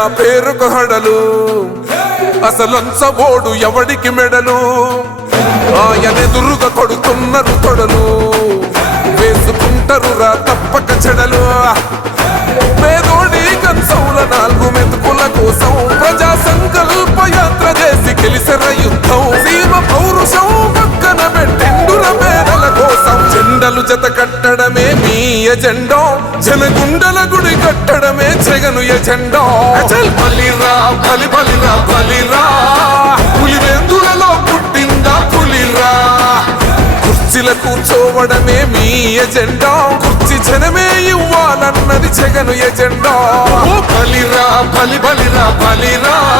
భయమెరుగని ఆ పేరుకు హడలు. అసలంచబోడు ఎవడికి మెడలు? ఆయనెదురుగా కొడుతున్నారు తొడలు. వేసుకుంటారు రా తప్పక చెడలు. పేదోడి కంచౌల నాలుగు మెతుకుల కోసం ప్రజా సంకల్ప యాత్ర చేసి గెలిసిన యుద్ధం. సీమ పౌరుషం పక్కన పెట్టిండుల పేదల కోసం. జెండలు జత కట్టడమే మీ ఎజెండా. జనగుండల గుడి కట్టడమే జగను ఎజెండా. అచల్ బలిరా బలి బలిరా. బలిరా పులివెందులలో పుట్టిందా పులిరా? కుర్చీల కూర్చోవడమే మీ ఎజెండా. కుర్చీ జనమే ఇవ్వాలన్నది జగను ఎజెండా. బలిరా బలి బలిరా బలిరా.